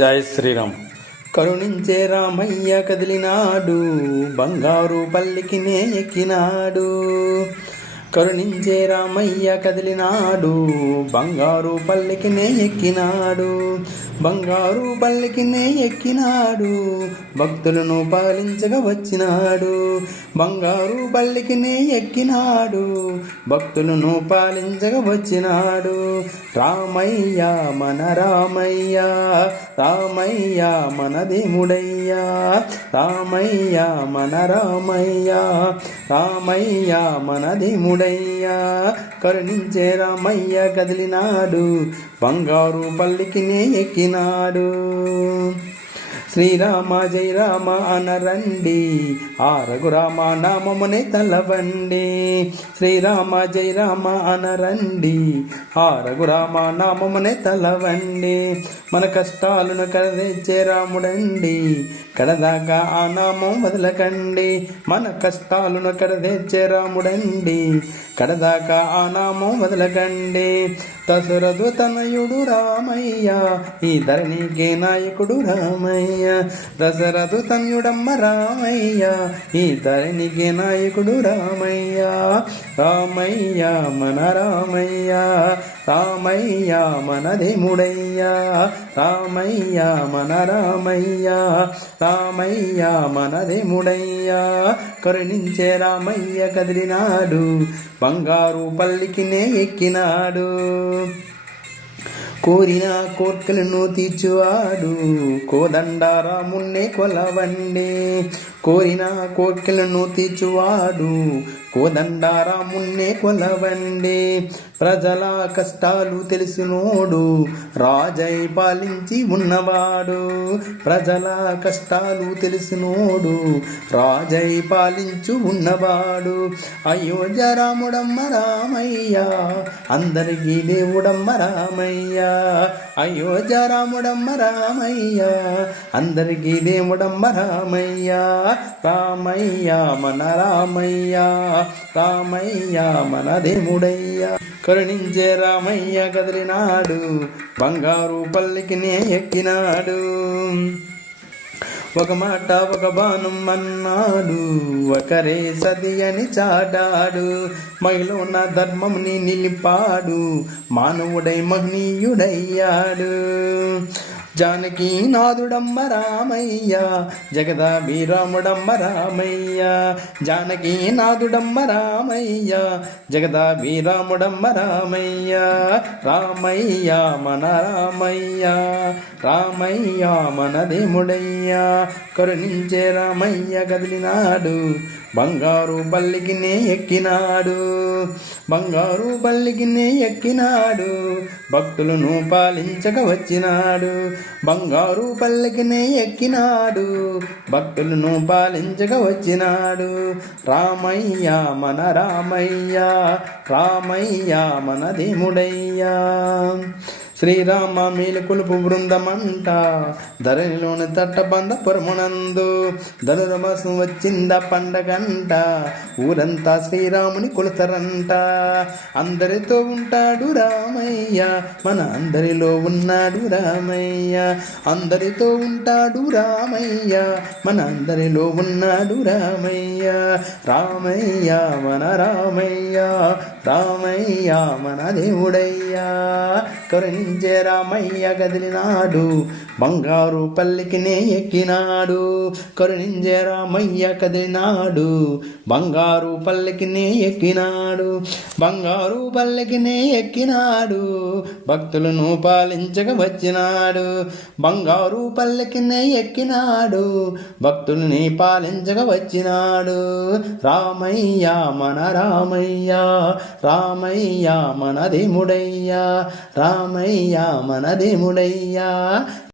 జై శ్రీరామ్. కరుణించే రామయ్య కదిలినాడు, బంగారు పల్లికినే ఎక్కినాడు. కరుణించే రామయ్య కదిలినాడు, బంగారు పల్లికినే ఎక్కినాడు. బంగారు పల్లికినే ఎక్కినాడు, భక్తులను పాలించగా వచ్చినాడు. బంగారు పల్లికినే ఎక్కినాడు, భక్తులను పాలించగా వచ్చినాడు. రామయ్య మన రామయ్య, రామయ్య మన దేవుడయ్యా. రామయ్య మన రామయ్య, రామయ్య మన దేవుడయ్యా. కరుణించే రామయ్య కదిలినాడు, బంగారు పల్లికినే ఎక్కినాడు. శ్రీరామ జై రామ అనరండి, ఆ రఘురామ నామమునే తలవండి. శ్రీరామ జై రామ అనరండి, ఆ రఘురామ నామమునే తలవండి. మన కష్టాలను కడదెచ్చే రాముడండి, కడదాకా ఆ నామం వదలకండి. మన కష్టాలను కడదెచ్చే రాముడండి, కడదాకా ఆ నామం వదలకండి. దశరథు తనయుడు రామయ్య, ఈ ధరణికే నాయకుడు రామయ్య. దశరథు తనయుడమ్మ రామయ్య, ఈ ధరణికే నాయకుడు రామయ్య. రామయ్య మన రామయ్య, రామయ్య మన దేవుడయ్యా. రామయ్య మన రామయ్య, రామయ్య మన దేవుడయ్యా. కరుణించే రామయ్య కదిలినాడు, బంగారు పల్లికినే ఎక్కినాడు. కోరిన కోర్కెలను తీర్చువాడు, కోదండరామున్నే కొలవండి. కోరిన కోర్కెలను తీర్చువాడు, కోదండరామున్నే కొలవండి. ప్రజల కష్టాలు తెలిసినోడు, రాజై పాలించి ఉన్నవాడు. ప్రజల కష్టాలు తెలిసినోడు, రాజై పాలించు ఉన్నవాడు. అయోధ్య రాముడమ్మ రామయ్య, అందరికీ దేవుడమ్మ రామయ్య. అయోధ్య రాముడమ్మ రామయ్య, అందరికీ దేవుడమ్మ రామయ్య. రామయ్య మన రామయ్య, రామయ్య మన దేవుడయ్యా. కరుణించే రామయ్య కదిలినాడు, బంగారు పల్లికినే ఎక్కినాడు. ఒక మాట ఒక బాణం అన్నాడు, ఒకరే సది అని చాటాడు. మహిళ నా ధర్మంని నిలిపాడు, మానవుడై మహనీయుడయ్యాడు. జానకి నాదుడమ్మ రామయ్య, జగదాభిరాముడమ్మ రామయ్య. జానకి నాదుడమ్మ రామయ్య, జగదాభిరాముడమ్మ రామయ్య. రామయ్య మన రామయ్య, రామయ్య మన దేవుడయ్యా. కరుణించే రామయ్య కదిలినాడు, బంగారు పల్లికినే ఎక్కినాడు. బంగారు పల్లికినే ఎక్కినాడు, భక్తులను పాలించక వచ్చినాడు. బంగారు పల్లికినే ఎక్కినాడు, భక్తులను పాలించక వచ్చినాడు. రామయ్య మన రామయ్య, రామయ్య మన దేవుడయ్యా. శ్రీరామ మేలుకొలుపు బృందమంట, ధరణిలోని తట్టబంద పురమునందు. ధనుర్మాసం వచ్చింద పండగంట, ఊరంతా శ్రీరాముని కొలుతరంట. అందరితో ఉంటాడు రామయ్య, మన అందరిలో ఉన్నాడు రామయ్య. అందరితో ఉంటాడు రామయ్య, మన అందరిలో ఉన్నాడు రామయ్య. రామయ్య మన రామయ్య, రామయ్య మన దేవుడయ్యా. కరుణించే రామయ్య కదిలినాడు, బంగారు పల్లికినే ఎక్కినాడు. కరుణించే రామయ్య కదిలినాడు, బంగారు పల్లికినే ఎక్కినాడు. బంగారు పల్లికినే ఎక్కినాడు, భక్తులను పాలించగా వచ్చినాడు. బంగారు పల్లికినే ఎక్కినాడు, భక్తులని పాలించగా వచ్చినాడు. రామయ్య మన రామయ్య, రామయ్య మన దేవుడయ్యా. రామయ్య మన దేవుడయ్యా.